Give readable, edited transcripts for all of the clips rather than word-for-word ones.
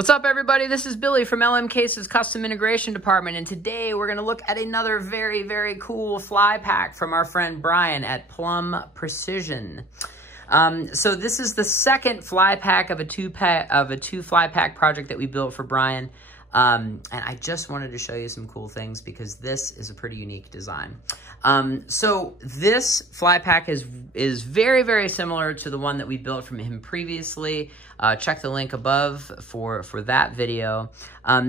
What's up, everybody? This is Billy from LMCase's Custom Integration Department, and today we're going to look at another very, very cool fly pack from our friend Brian at Plum Precision. So this is the second fly pack of a two fly pack project that we built for Brian. And I just wanted to show you some cool things because this is a pretty unique design. So this fly pack is very, very similar to the one that we built from him previously. Check the link above for that video.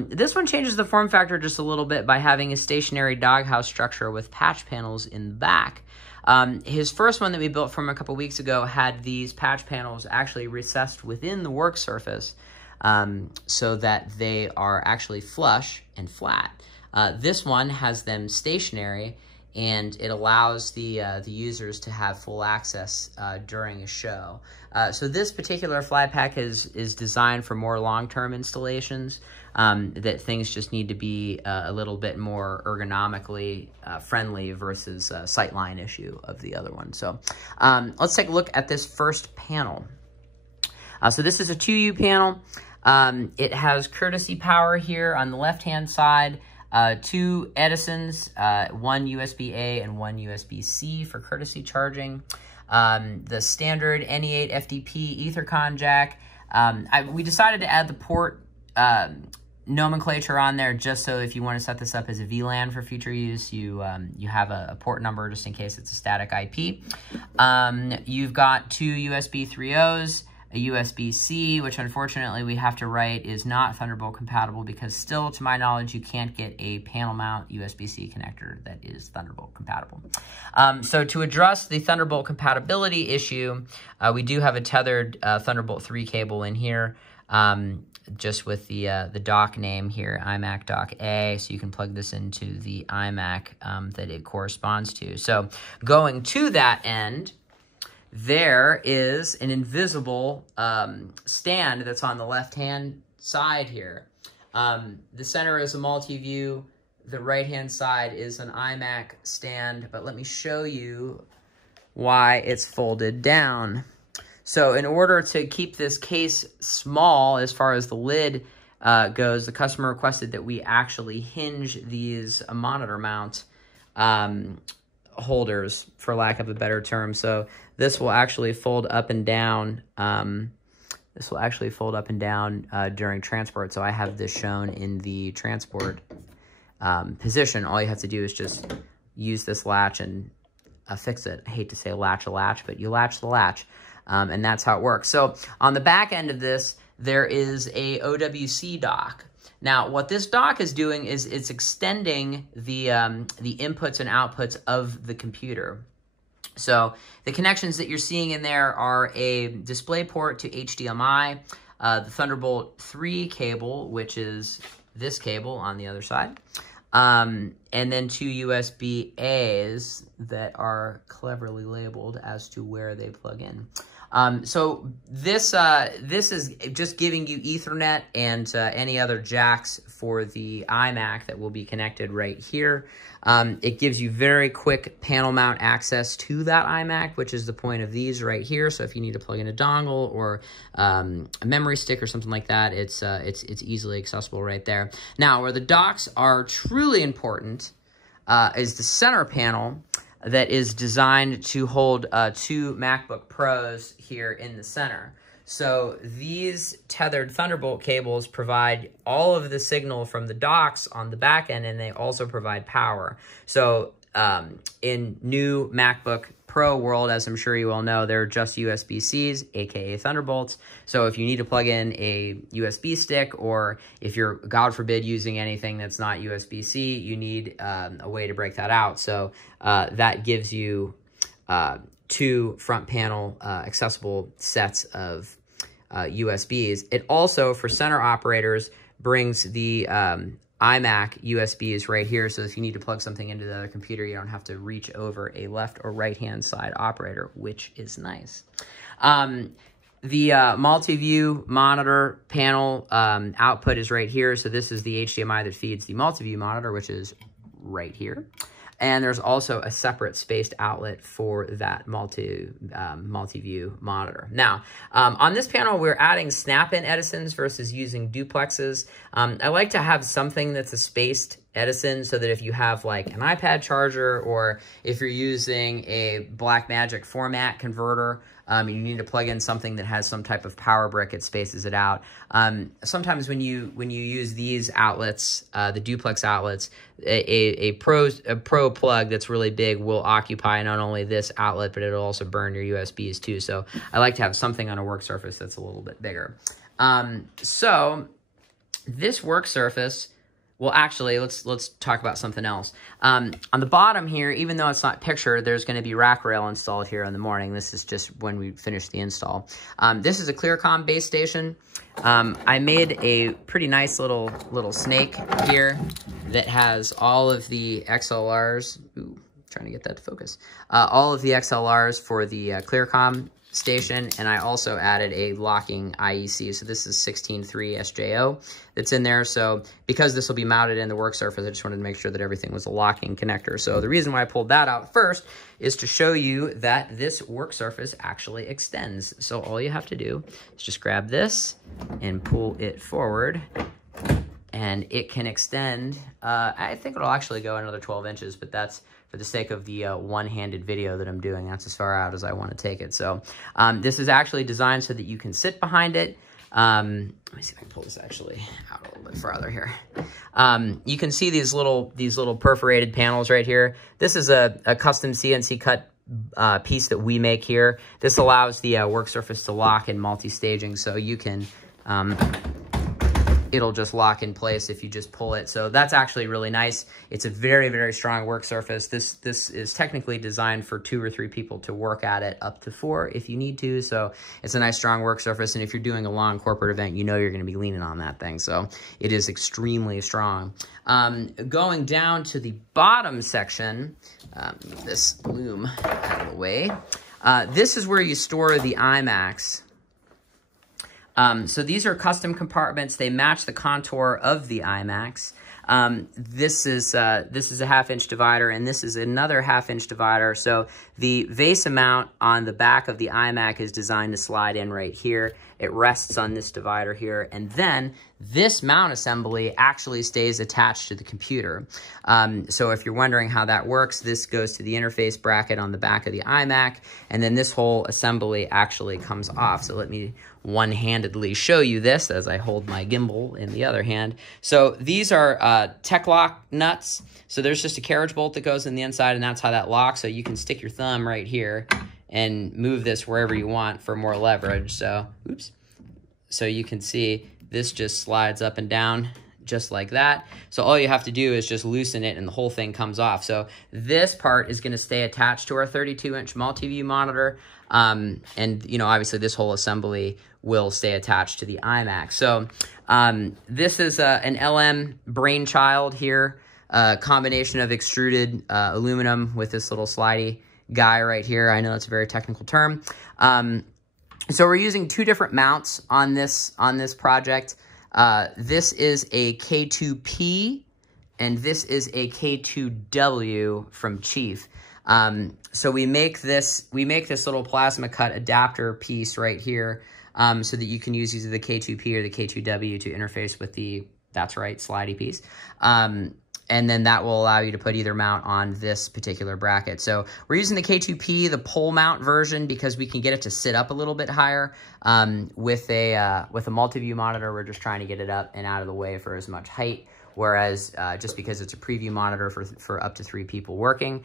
This one changes the form factor just a little bit by having a stationary doghouse structure with patch panels in the back. His first one that we built from a couple weeks ago had these patch panels actually recessed within the work surface, so that they are actually flush and flat. This one has them stationary, and it allows the users to have full access during a show. So this particular fly pack is designed for more long-term installations, that things just need to be a little bit more ergonomically friendly versus a sightline issue of the other one. So let's take a look at this first panel. So this is a 2U panel. It has courtesy power here on the left-hand side, 2 Edisons, 1 USB-A and 1 USB-C for courtesy charging. The standard NE8 FDP Ethercon jack. We decided to add the port nomenclature on there just so if you want to set this up as a VLAN for future use, you have a port number just in case it's a static IP. You've got 2 USB 3.0s, a USB-C, which unfortunately we have to write is not Thunderbolt compatible because still, to my knowledge, you can't get a panel mount USB-C connector that is Thunderbolt compatible. So to address the Thunderbolt compatibility issue, we do have a tethered Thunderbolt 3 cable in here, just with the dock name here, iMac dock A, so you can plug this into the iMac that it corresponds to. So going to that end, there is an invisible stand that's on the left-hand side here. The center is a Multiview. The right-hand side is an iMac stand, but let me show you why it's folded down. So in order to keep this case small as far as the lid goes, the customer requested that we actually hinge these monitor mount holders, for lack of a better term. So this will actually fold up and down. During transport. So I have this shown in the transport position. All you have to do is just use this latch and fix it. I hate to say latch a latch, but you latch the latch, and that's how it works. So on the back end of this, there is a OWC dock. Now, what this dock is doing is it's extending the inputs and outputs of the computer. So the connections that you're seeing in there are a display port to HDMI, the Thunderbolt 3 cable, which is this cable on the other side, and then 2 USB-As that are cleverly labeled as to where they plug in. So this is just giving you Ethernet and any other jacks for the iMac that will be connected right here. It gives you very quick panel mount access to that iMac, which is the point of these right here. So if you need to plug in a dongle or a memory stick or something like that, it's easily accessible right there. Now, where the docks are truly important is the center panel that is designed to hold 2 MacBook Pros here in the center. So these tethered Thunderbolt cables provide all of the signal from the docks on the back end, and they also provide power. So in new MacBook Pro world, as I'm sure you all know, they're just USB-Cs, aka Thunderbolts. So if you need to plug in a USB stick, or if you're, God forbid, using anything that's not USB-C, you need a way to break that out. So that gives you 2 front panel accessible sets of USBs. It also, for center operators, brings the iMac USBs right here, so if you need to plug something into the other computer, you don't have to reach over a left or right-hand side operator, which is nice. The Multiview monitor panel output is right here, so this is the HDMI that feeds the Multiview monitor, which is right here. And there's also a separate spaced outlet for that multi-view monitor. Now, on this panel, we're adding snap-in Edisons versus using duplexes. I like to have something that's a spaced Edison so that if you have like an iPad charger, or if you're using a Blackmagic format converter, you need to plug in something that has some type of power brick, it spaces it out. Sometimes when you use these outlets, the duplex outlets, a pro plug that's really big will occupy not only this outlet, but it'll also burn your USBs too. So I like to have something on a work surface that's a little bit bigger. So this work surface, well, actually, let's talk about something else. On the bottom here, even though it's not pictured, there's going to be rack rail installed here in the morning. This is just when we finish the install. This is a Clearcom base station. I made a pretty nice little snake here that has all of the XLRs. Ooh, trying to get that to focus. All of the XLRs for the Clearcom station, and I also added a locking IEC. So this is 16.3 SJO that's in there. So because this will be mounted in the work surface, I just wanted to make sure that everything was a locking connector. So the reason why I pulled that out first is to show you that this work surface actually extends. So all you have to do is just grab this and pull it forward, and it can extend. I think it'll actually go another 12 inches, but that's for the sake of the one-handed video that I'm doing. That's as far out as I want to take it. So this is actually designed so that you can sit behind it. Let me see if I can pull this actually out a little bit farther here. You can see these little perforated panels right here. This is a custom CNC cut piece that we make here. This allows the work surface to lock in multi-staging, so you can it'll just lock in place if you just pull it. So that's actually really nice. It's a very, very strong work surface. This is technically designed for 2 or 3 people to work at it, up to 4 if you need to. So it's a nice strong work surface. And if you're doing a long corporate event, you know you're going to be leaning on that thing. So it is extremely strong. Going down to the bottom section, move this loom out of the way. This is where you store the iMacs. So these are custom compartments. They match the contour of the iMacs. This is a 1/2-inch divider, and this is another 1/2-inch divider. So the vase mount on the back of the iMac is designed to slide in right here. It rests on this divider here, and then this mount assembly actually stays attached to the computer. So if you're wondering how that works, this goes to the interface bracket on the back of the iMac, and then this whole assembly actually comes off. So let me one-handedly show you this as I hold my gimbal in the other hand. So these are Tech Lock nuts. So there's just a carriage bolt that goes in the inside, and that's how that locks. So you can stick your thumb right here and move this wherever you want for more leverage. So, oops. So you can see this just slides up and down just like that. So all you have to do is just loosen it and the whole thing comes off. So this part is going to stay attached to our 32-inch Multiview monitor. And, you know, obviously this whole assembly will stay attached to the iMac. So this is an LM brainchild here, a combination of extruded aluminum with this little slidey guy right here. I know that's a very technical term. So we're using 2 different mounts on this project. This is a K2P, and this is a K2W from Chief. So we make this little plasma cut adapter piece right here, so that you can use either the K2P or the K2W to interface with the, that's right, slidey piece. And then that will allow you to put either mount on this particular bracket. So we're using the K2P, the pole mount version, because we can get it to sit up a little bit higher. With a Multiview monitor, we're just trying to get it up and out of the way for as much height. Whereas just because it's a preview monitor for up to 3 people working,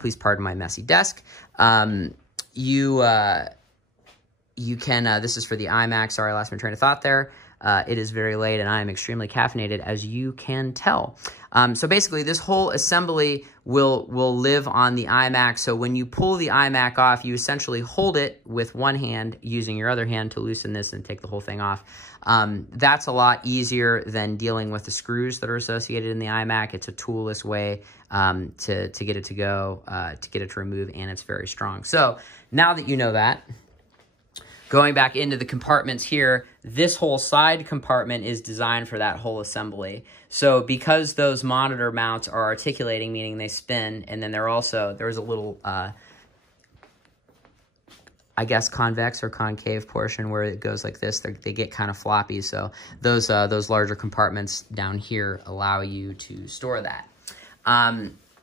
please pardon my messy desk. You can, this is for the iMac. Sorry, I lost my train of thought there. It is very late, and I am extremely caffeinated, as you can tell. So basically, this whole assembly will live on the iMac. So when you pull the iMac off, you essentially hold it with one hand, using your other hand to loosen this and take the whole thing off. That's a lot easier than dealing with the screws that are associated in the iMac. It's a toolless way to get it to go, to get it to remove, and it's very strong. So now that you know that, Going back into the compartments here, this whole side compartment is designed for that whole assembly. So because those monitor mounts are articulating, meaning they spin, and then there's a little, I guess, convex or concave portion where it goes like this. They get kind of floppy, so those larger compartments down here allow you to store that.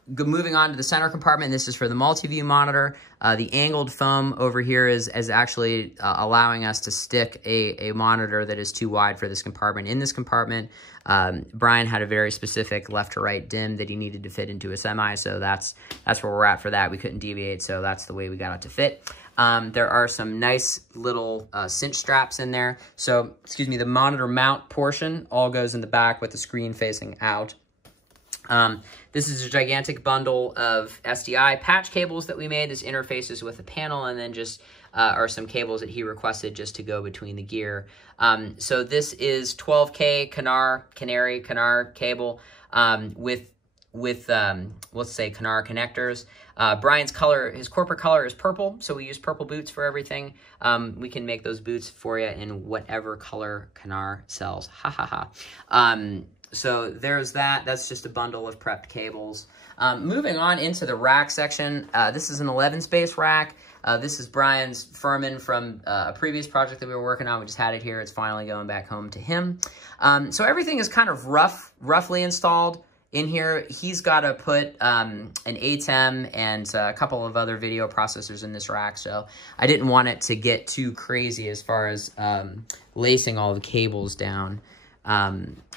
Moving on to the center compartment, this is for the Multiview monitor. The angled foam over here is actually allowing us to stick a monitor that is too wide for this compartment. In this compartment, Brian had a very specific left to right dim that he needed to fit into a semi, so that's where we're at for that. We couldn't deviate, so that's the way we got it to fit. There are some nice little cinch straps in there. So, excuse me, the monitor mount portion all goes in the back with the screen facing out. This is a gigantic bundle of SDI patch cables that we made. This interfaces with the panel, and then just are some cables that he requested just to go between the gear. So this is 12K canary cable with let's say Canard connectors. Brian's color, his corporate color is purple, so we use purple boots for everything. We can make those boots for you in whatever color Canard sells. Ha ha ha. So there's that. That's just a bundle of prepped cables. Moving on into the rack section, this is an 11-space rack. This is Brian's Furman from a previous project that we were working on. We just had it here. It's finally going back home to him. So everything is kind of roughly installed in here. He's got to put an ATEM and a couple of other video processors in this rack, so I didn't want it to get too crazy as far as lacing all the cables down.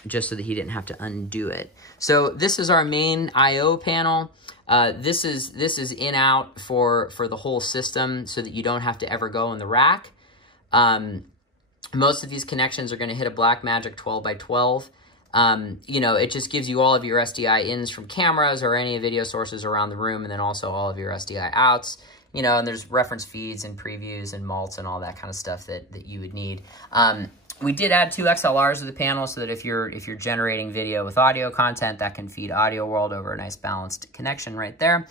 Just so that he didn't have to undo it. So this is our main I/O panel. This is in out for the whole system so that you don't have to ever go in the rack. Most of these connections are going to hit a Blackmagic 12x12. You know, it just gives you all of your SDI ins from cameras or any video sources around the room, and then also all of your SDI outs. You know, and there's reference feeds and previews and mults and all that kind of stuff that you would need. We did add 2 XLRs to the panel so that if you're generating video with audio content, that can feed Audio World over a nice balanced connection right there.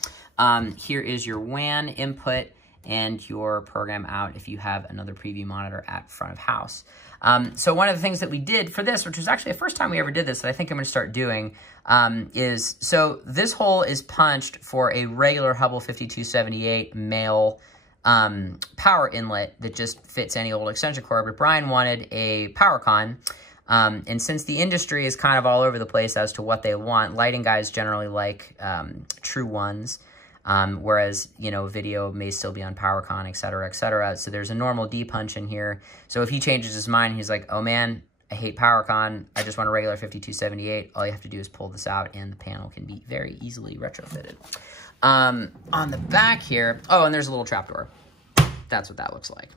Here is your WAN input and your program out if you have another preview monitor at front of house. So one of the things that we did for this, which was actually the first time we ever did this, that I think I'm going to start doing, is, so this hole is punched for a regular Hubble 5278 male power inlet that just fits any old extension cord, but Brian wanted a PowerCon, and since the industry is kind of all over the place as to what they want, lighting guys generally like true ones, whereas, you know, video may still be on PowerCon, et cetera, so there's a normal D-punch in here. So if he changes his mind, he's like, oh man, I hate PowerCon, I just want a regular 5278, all you have to do is pull this out and the panel can be very easily retrofitted. On the back here, oh, and there's a little trapdoor. That's what that looks like.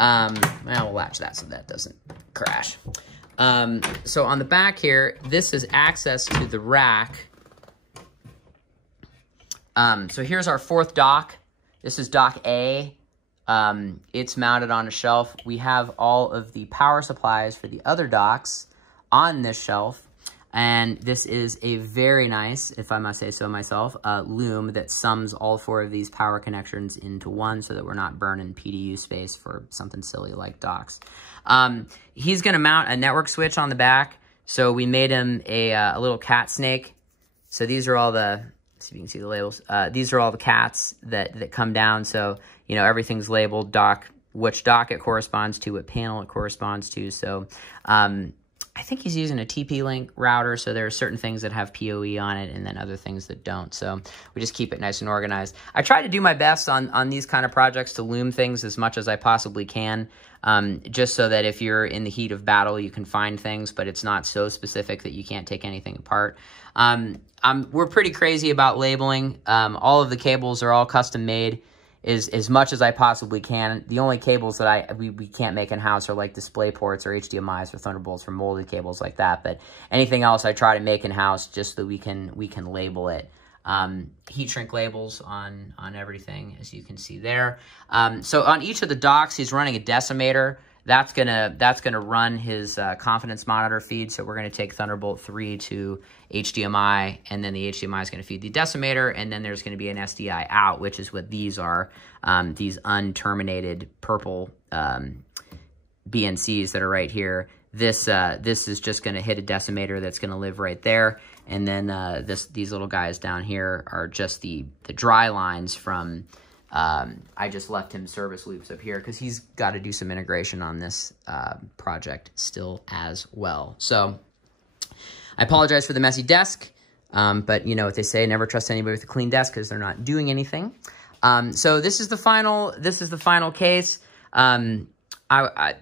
Well, we'll latch that so that doesn't crash. So on the back here, this is access to the rack. So here's our 4th dock. This is dock A. It's mounted on a shelf. We have all of the power supplies for the other docks on this shelf. And this is a very nice, if I must say so myself, loom that sums all 4 of these power connections into one so that we're not burning PDU space for something silly like docks. He's going to mount a network switch on the back. So we made him a little cat snake. So these are all the, see if you can see the labels. These are all the cats that come down. So, you know, everything's labeled, which dock it corresponds to, what panel it corresponds to. So, I think he's using a TP-Link router, so there are certain things that have PoE on it and then other things that don't. So we just keep it nice and organized. I try to do my best on these kind of projects to loom things as much as I possibly can, just so that if you're in the heat of battle, you can find things, but it's not so specific that you can't take anything apart. We're pretty crazy about labeling. All of the cables are all custom made. As much as I possibly can. The only cables that we can't make in-house are like display ports or HDMIs or Thunderbolts or molded cables like that. But anything else I try to make in-house just so we can label it. Heat shrink labels on everything, as you can see there. So on each of the docks, he's running a decimator. that's gonna run his confidence monitor feed. So we're gonna take Thunderbolt 3 to HDMI, and then the HDMI is gonna feed the decimator, and then there's gonna be an SDI out, which is what these are, these unterminated purple BNCs that are right here. This is just gonna hit a decimator that's gonna live right there, and then these little guys down here are just the dry lines from. I just left him service loops up here because he's got to do some integration on this project still as well. So I apologize for the messy desk, but you know what they say, never trust anybody with a clean desk because they're not doing anything. So this is the final case. I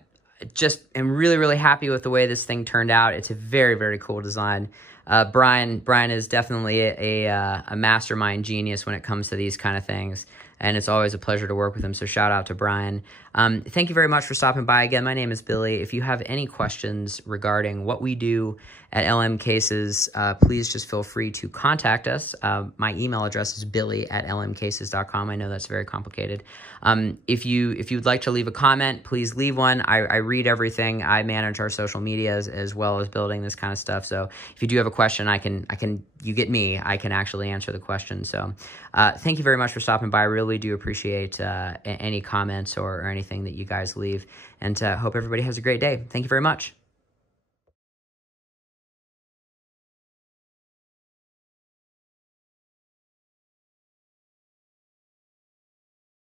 just am really, really happy with the way this thing turned out. It's a very, very cool design. Brian is definitely a mastermind genius when it comes to these kind of things. And it's always a pleasure to work with him, so shout out to Brian. Thank you very much for stopping by. Again, my name is Billy. If you have any questions regarding what we do at LM Cases, please just feel free to contact us. My email address is billy@lmcases.com. I know that's very complicated. If you'd like to leave a comment, please leave one. I read everything. I manage our social medias as well as building this kind of stuff. So if you do have a question, you get me. I can actually answer the question. So thank you very much for stopping by. I really do appreciate any comments or anything that you guys leave, and hope everybody has a great day. Thank you very much.